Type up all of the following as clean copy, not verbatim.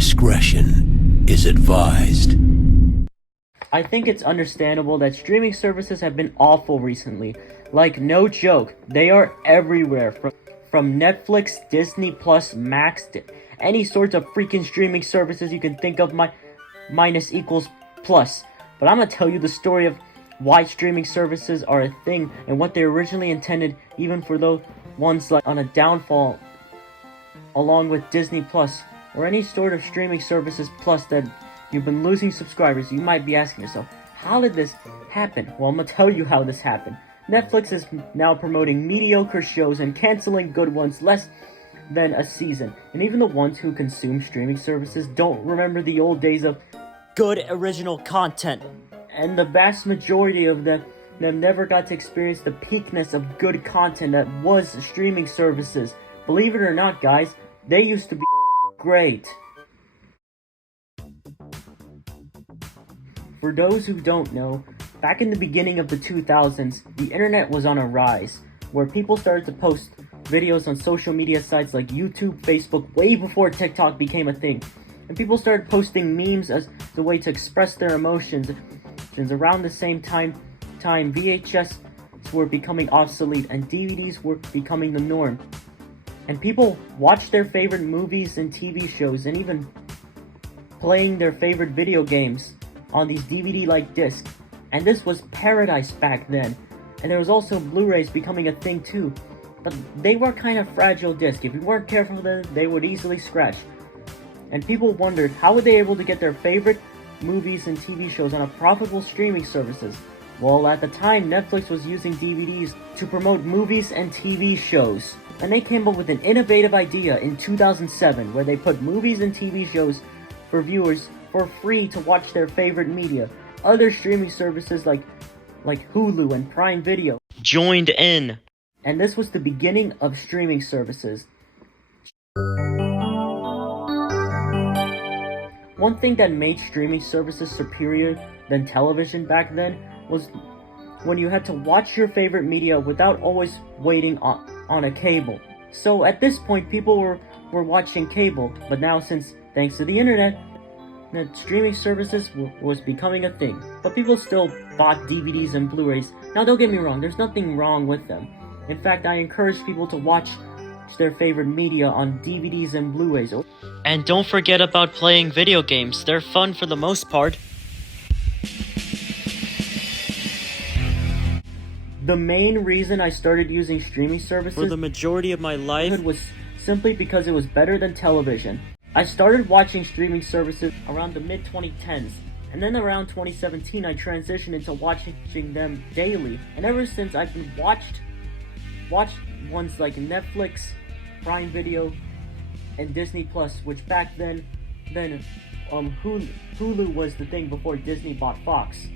Discretion is advised. I think it's understandable that streaming services have been awful recently. Like, no joke, they are everywhere. From Netflix, Disney Plus, Max, any sorts of freaking streaming services you can think of, minus equals plus. But I'm gonna tell you the story of why streaming services are a thing and what they originally intended, even for those ones like on a downfall, along with Disney Plus or any sort of streaming services plus that you've been losing subscribers. You might be asking yourself, how did this happen? Well, I'm gonna tell you how this happened. Netflix is now promoting mediocre shows and canceling good ones less than a season. And even the ones who consume streaming services don't remember the old days of good original content. And the vast majority of them never got to experience the peakness of good content that was streaming services. Believe it or not, guys, they used to be great. For those who don't know, back in the beginning of the 2000s, the internet was on a rise, where people started to post videos on social media sites like YouTube, Facebook, way before TikTok became a thing. And people started posting memes as the way to express their emotions. Around the same time VHS were becoming obsolete and DVDs were becoming the norm. And people watched their favorite movies and TV shows and even playing their favorite video games on these DVD-like discs. And this was paradise back then. And there was also Blu-rays becoming a thing too. But they were kind of fragile discs. If you weren't careful then they would easily scratch. And people wondered, how were they able to get their favorite movies and TV shows on a profitable streaming services? Well, at the time, Netflix was using DVDs to promote movies and TV shows. And they came up with an innovative idea in 2007 where they put movies and TV shows for viewers for free to watch their favorite media. Other streaming services like Hulu and Prime Video joined in. And this was the beginning of streaming services. One thing that made streaming services superior than television back then was when you had to watch your favorite media without always waiting on a cable. So at this point, people were watching cable, but now since, thanks to the internet, that streaming services was becoming a thing. But people still bought DVDs and Blu-rays. Now don't get me wrong, there's nothing wrong with them. In fact, I encourage people to watch their favorite media on DVDs and Blu-rays. And don't forget about playing video games. They're fun for the most part. The main reason I started using streaming services for the majority of my life was simply because it was better than television. I started watching streaming services around the mid-2010s, and then around 2017 I transitioned into watching them daily. And ever since, I've been watched ones like Netflix, Prime Video, and Disney Plus, which back then Hulu was the thing before Disney bought Fox.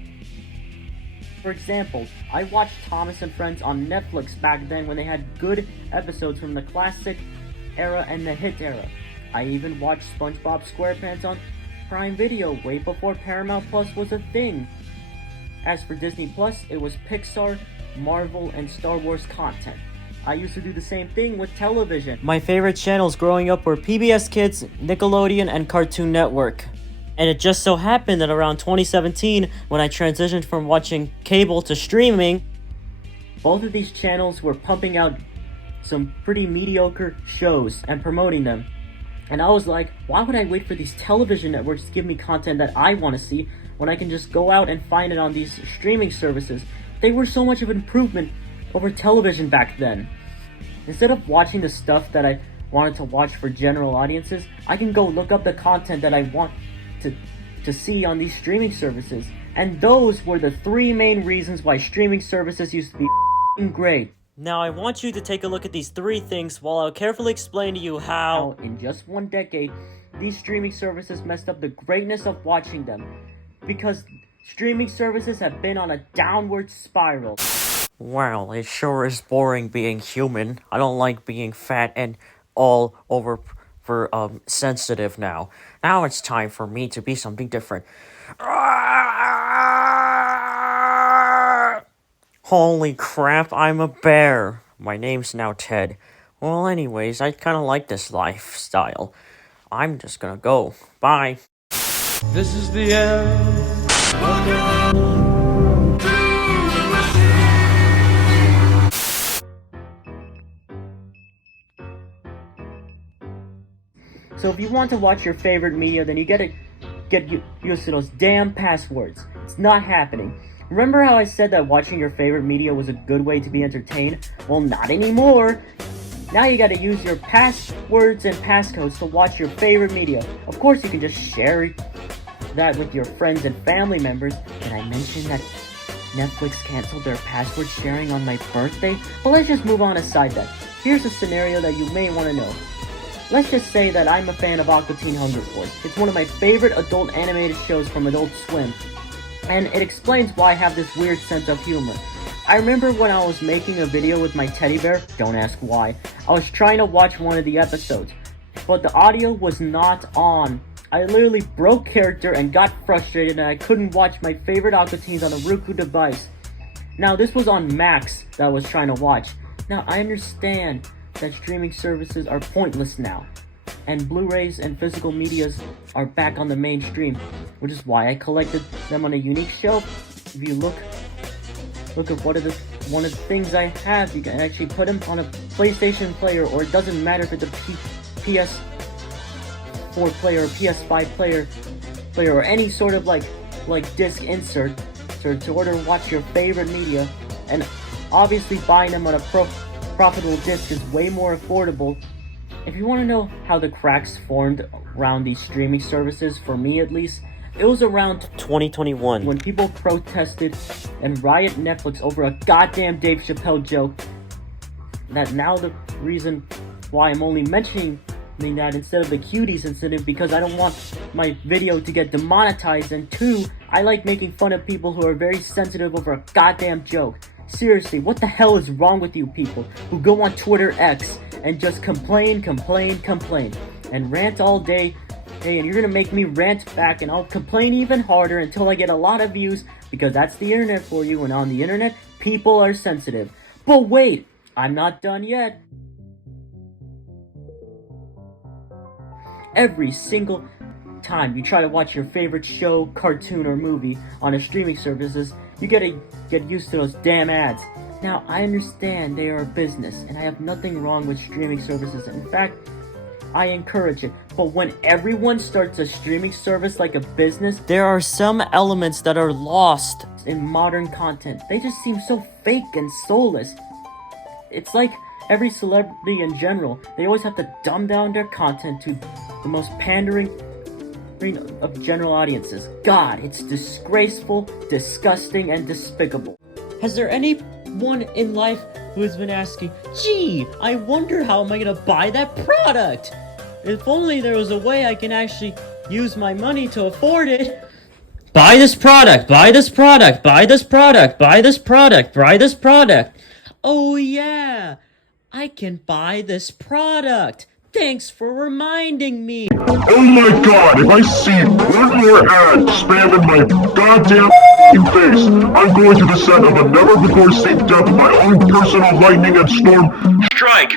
For example, I watched Thomas and Friends on Netflix back then when they had good episodes from the classic era and the hit era. I even watched SpongeBob SquarePants on Prime Video way before Paramount Plus was a thing. As for Disney Plus, it was Pixar, Marvel, and Star Wars content. I used to do the same thing with television. My favorite channels growing up were PBS Kids, Nickelodeon, and Cartoon Network. And it just so happened that around 2017, when I transitioned from watching cable to streaming, both of these channels were pumping out some pretty mediocre shows and promoting them. And I was like, why would I wait for these television networks to give me content that I want to see when I can just go out and find it on these streaming services? They were so much of an improvement over television back then. Instead of watching the stuff that I wanted to watch for general audiences, I can go look up the content that I want to see on these streaming services. And those were the three main reasons why streaming services used to be great. Now I want you to take a look at these three things while I'll carefully explain to you how, in just one decade, these streaming services messed up the greatness of watching them. Because streaming services have been on a downward spiral. Well, it sure is boring being human. I don't like being fat and all over sensitive now. Now it's time for me to be something different. Holy crap, I'm a bear. My name's now Ted. Well, anyways, I kind of like this lifestyle. I'm just gonna go. Bye. This is the end. So if you want to watch your favorite media, then you gotta get used to those damn passwords. It's not happening. Remember how I said that watching your favorite media was a good way to be entertained? Well, not anymore. Now you gotta use your passwords and passcodes to watch your favorite media. Of course, you can just share that with your friends and family members. Did I mention that Netflix canceled their password sharing on my birthday? But let's just move on aside that. Here's a scenario that you may want to know. Let's just say that I'm a fan of Aqua Teen Hunger Force. It's one of my favorite adult animated shows from Adult Swim, and it explains why I have this weird sense of humor. I remember when I was making a video with my teddy bear, don't ask why, I was trying to watch one of the episodes, but the audio was not on. I literally broke character and got frustrated, and I couldn't watch my favorite Aqua Teens on a Roku device. Now this was on Max that I was trying to watch. Now I understand that streaming services are pointless now, and Blu-rays and physical medias are back on the mainstream, which is why I collected them on a unique shelf. If you look at one of the things I have, you can actually put them on a PlayStation player, or it doesn't matter if it's a PS4 player or PS5 player, or any sort of like disc insert to order and watch your favorite media. And obviously buying them on a profitable disc is way more affordable. If you want to know how the cracks formed around these streaming services, for me at least, it was around 2021 when people protested and riot Netflix over a goddamn Dave Chappelle joke. That now the reason why I'm only mentioning that instead of the cuties incident, because I don't want my video to get demonetized, and two, I like making fun of people who are very sensitive over a goddamn joke. Seriously, what the hell is wrong with you people who go on Twitter X and just complain, and rant all day, and you're gonna make me rant back, and I'll complain even harder until I get a lot of views, because that's the internet for you, and on the internet, people are sensitive. But wait, I'm not done yet. Every single time you try to watch your favorite show, cartoon, or movie on a streaming services, you gotta get used to those damn ads. Now, I understand they are a business, and I have nothing wrong with streaming services. In fact, I encourage it. But when everyone starts a streaming service like a business, there are some elements that are lost in modern content. They just seem so fake and soulless. It's like every celebrity in general, they always have to dumb down their content to the most pandering of general audiences. God, it's disgraceful, disgusting, and despicable. Has there anyone in life who has been asking, gee, I wonder how am I gonna buy that product? If only there was a way I can actually use my money to afford it. Buy this product, buy this product, buy this product, buy this product, buy this product. Oh yeah, I can buy this product. Thanks for reminding me. Oh my god, if I see one more ad spamming my goddamn face, I'm going to descend of a never-before-seen death of my own personal lightning and storm strike.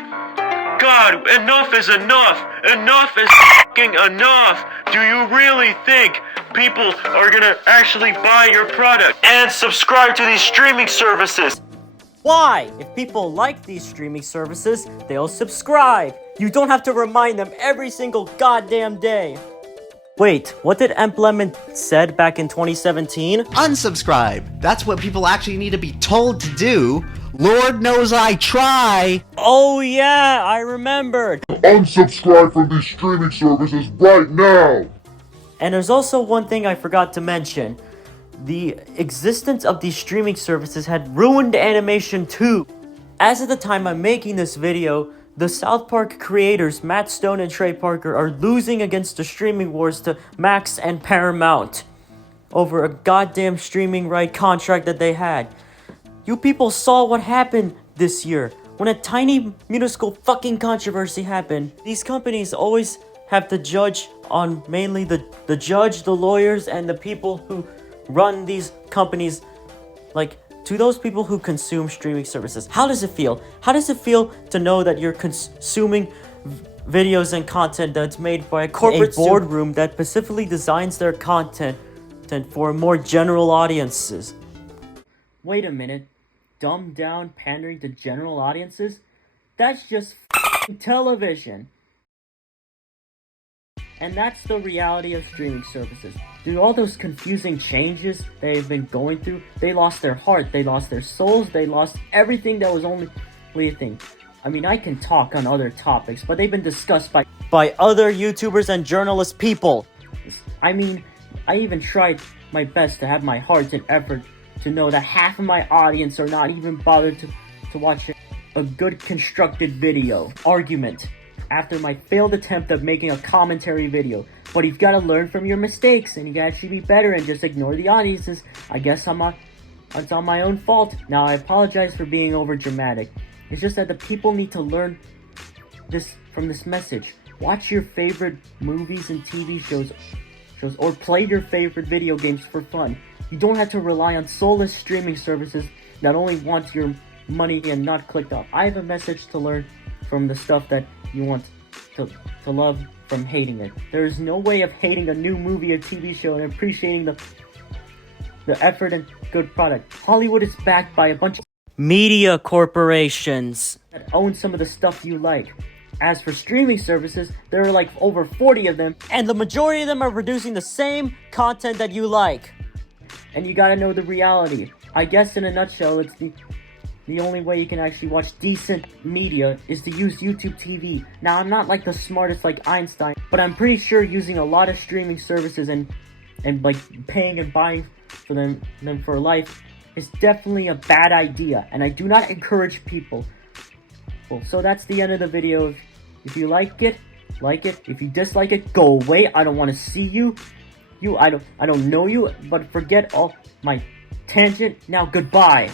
God, enough is enough! Enough is fucking enough! Do you really think people are gonna actually buy your product and subscribe to these streaming services? Why? If people like these streaming services, they'll subscribe. You don't have to remind them every single goddamn day. Wait, what did Emp Lemon said back in 2017? Unsubscribe. That's what people actually need to be told to do. Lord knows I try. Oh yeah, I remembered. Unsubscribe from these streaming services right now! And there's also one thing I forgot to mention. The existence of these streaming services had ruined animation too. As of the time I'm making this video, the South Park creators Matt Stone and Trey Parker are losing against the streaming wars to Max and Paramount over a goddamn streaming right contract that they had. You people saw what happened this year when a tiny minuscule fucking controversy happened. These companies always have to judge on mainly the judge, the lawyers, and the people who run these companies. Like, to those people who consume streaming services, how does it feel? How does it feel to know that you're consuming videos and content that's made by a corporate boardroom that specifically designs their content for more general audiences. Wait a minute. Dumbed down pandering to general audiences? That's just television. And that's the reality of streaming services. Through all those confusing changes they've been going through, they lost their heart, they lost their souls, they lost everything that was only a thing. I mean, I can talk on other topics, but they've been discussed by other YouTubers and journalist people. I mean, I even tried my best to have my heart and effort to know that half of my audience are not even bothered to watch a good constructed video argument after my failed attempt of making a commentary video. But you've got to learn from your mistakes, and you can actually be better and just ignore the audiences. I guess it's on my own fault. Now, I apologize for being over dramatic. It's just that the people need to learn from this message. Watch your favorite movies and TV shows, or play your favorite video games for fun. You don't have to rely on soulless streaming services that only want your money and not clicked off. I have a message to learn from the stuff that you want to love from hating it. There is no way of hating a new movie or TV show and appreciating the effort and good product. Hollywood is backed by a bunch of media corporations that own some of the stuff you like. As for streaming services, there are like over 40 of them, and the majority of them are producing the same content that you like. And you gotta know the reality. I guess in a nutshell, it's the only way you can actually watch decent media is to use YouTube TV. Now, I'm not like the smartest like Einstein, but I'm pretty sure using a lot of streaming services and like paying and buying for them for life is definitely a bad idea, and I do not encourage people. Well, so that's the end of the video. If you like it, like it. If you dislike it, go away. I don't want to see you. I don't know you, but forget all my tangent. Now, goodbye.